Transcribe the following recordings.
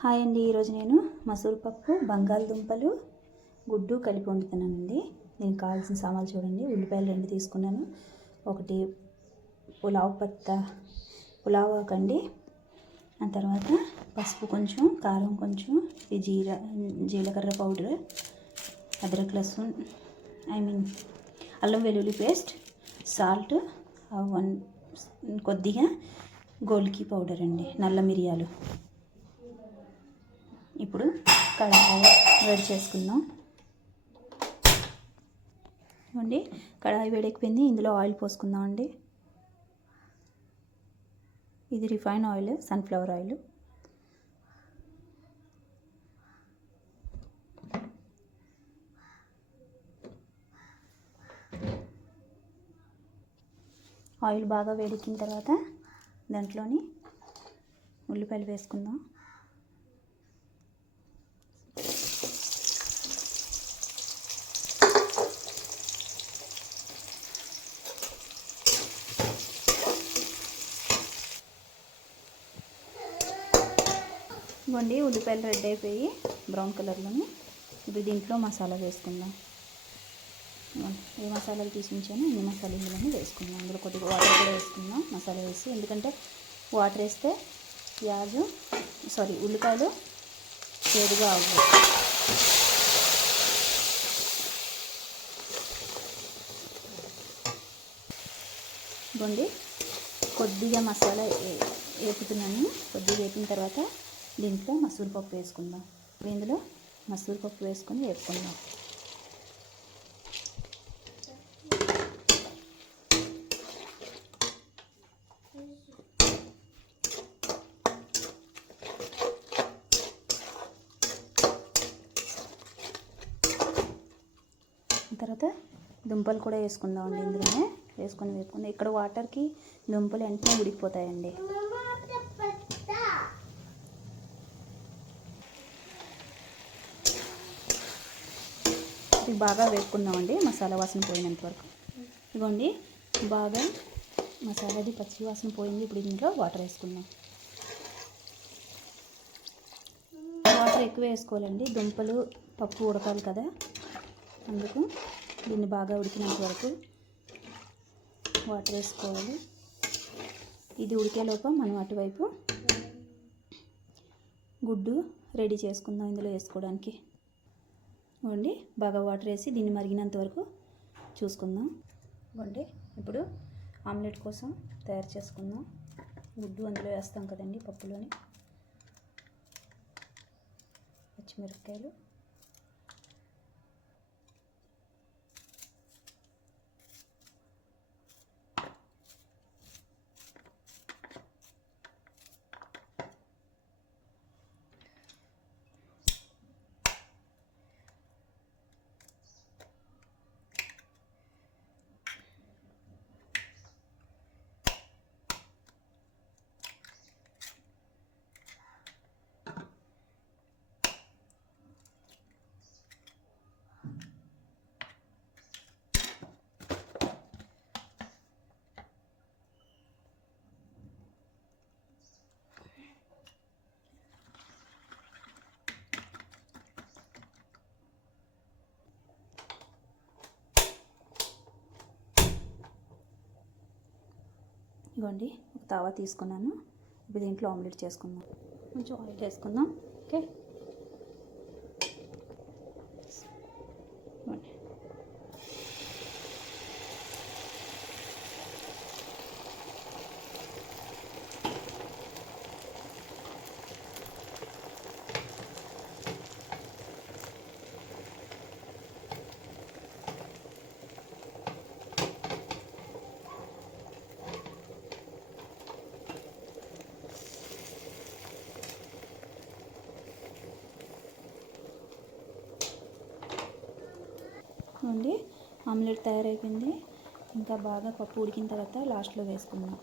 Hi అండి. ఈరోజు నేను మసూర్ పప్పు, బంగాళదుంపలు, గుడ్డు కలిపి వండుతున్నానండి. దీనికి కావాల్సిన సామాన్లు చూడండి. ఉల్లిపాయలు 2 తీసుకున్నాను. ఒకటి పులావ్ పత్తా, పులావ్ ఆకండి. ఆ తర్వాత పసుపు కొంచెం, కారం కొంచెం, ఈ జీలకర్ర పౌడర్, అద్రక్ లహసూన్ అల్లం వెల్లుల్లి పేస్ట్, సాల్ట్, కొద్దిగా గోల్కి పౌడర్ అండి, నల్ల మిరియాలు. ఇప్పుడు కడాయి వేడి చేసుకుందాం అండి. కడాయి వేడెక్కిపోయింది. ఇందులో ఆయిల్ పోసుకుందాం అండి. ఇది refine oil, sunflower oil. Oil బాగా వేడెక్కిన తర్వాత దాంట్లోని ఉల్లిపాయలు వేసుకుందాం. ఇవ్వండి, ఉల్లిపాయలు రెడ్ అయిపోయి బ్రౌన్ కలర్లోని. ఇప్పుడు దీంట్లో మసాలా వేసుకుందాం. ఏ మసాలాలు తీసి ఉంచానో ఈ మసాలాలను వేసుకుందాం. అందులో కొద్దిగా వాటర్ కూడా వేసుకుందాం మసాలా వేసి, ఎందుకంటే వాటర్ వేస్తే ఉల్లిపాయలు చేదుగా అవ్వవు. ఇవ్వండి, కొద్దిగా మసాలా వేపుతున్నాను. కొద్దిగా వేపిన తర్వాత దీంట్లో మసూర్ పప్పు వేసుకుందాం. ఇందులో మసూర్ పప్పు వేసుకొని వేపుకుందాం. తర్వాత దుంపలు కూడా వేసుకుందాం అండి. ఇందులోనే వేసుకుందాం. ఇక్కడ వాటర్కి దుంపలు వెంటనే ఉడికిపోతాయండి. బాగా వేపుకుందామండి, మసాలా వాసన పోయినంత వరకు. ఇదిగోండి, బాగా మసాలాది పచ్చి వాసన పోయింది. ఇప్పుడు దీంట్లో వాటర్ వేసుకుందాం. వాటర్ ఎక్కువ వేసుకోవాలండి, దుంపలు పప్పు ఉడకాలి కదా, అందుకు దీన్ని బాగా ఉడికినంత వరకు వాటర్ వేసుకోవాలి. ఇది ఉడికేలోపు మనం అటువైపు గుడ్డు రెడీ చేసుకుందాం ఇందులో వేసుకోవడానికి. ఇవ్వండి, బాగా వాటర్ వేసి దీన్ని మరిగినంత వరకు చూసుకుందాం. ఇవ్వండి, ఇప్పుడు ఆమ్లెట్ కోసం తయారు చేసుకుందాం. గుడ్డు అందులో వేస్తాం కదండి పప్పులోని. పచ్చిమిరపకాయలు, ఇవ్వండి, ఒక తావా తీసుకున్నాను. ఇప్పుడు దీంట్లో ఆమ్లెట్ చేసుకుందాం. కొంచెం ఆయిల్ వేసుకుందాం. ఓకే, చూడండి, ఆమ్లెట్ తయారైపోయింది. ఇంకా బాగా పప్పు ఉడికిన తర్వాత లాస్ట్లో వేసుకుందాం.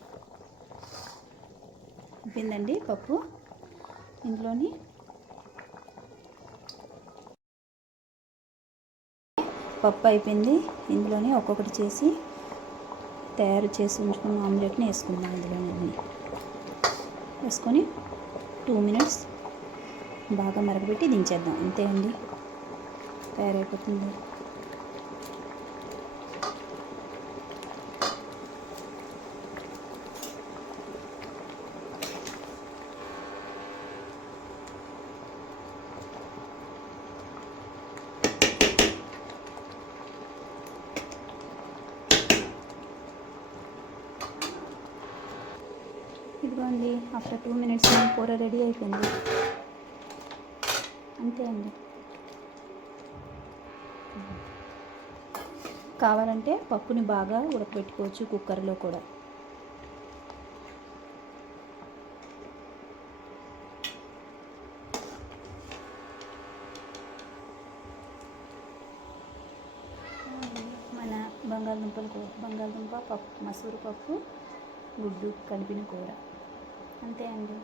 అయిపోయిందండి పప్పు. ఇంట్లోని పప్పు అయిపోయింది. ఇందులోనే ఒక్కొక్కటి చేసి తయారు చేసి ఉంచుకున్న ఆమ్లెట్ని వేసుకుందాం. ఇందులోనే వేసుకొని 2 minutes బాగా మరగబెట్టి దించేద్దాం. అంతే అండి, తయారైపోతుంది. ఇదిగోండి, ఆఫ్టర్ 2 minutes కూర రెడీ అయిపోయింది. అంతే అండి. కావాలంటే పప్పుని బాగా ఉడకబెట్టుకోవచ్చు కుక్కర్లో కూడా. మన బంగాళదుంప పప్పు, మసూరు పప్పు, గుడ్డు కలిపిన కూర. అంతే అండి.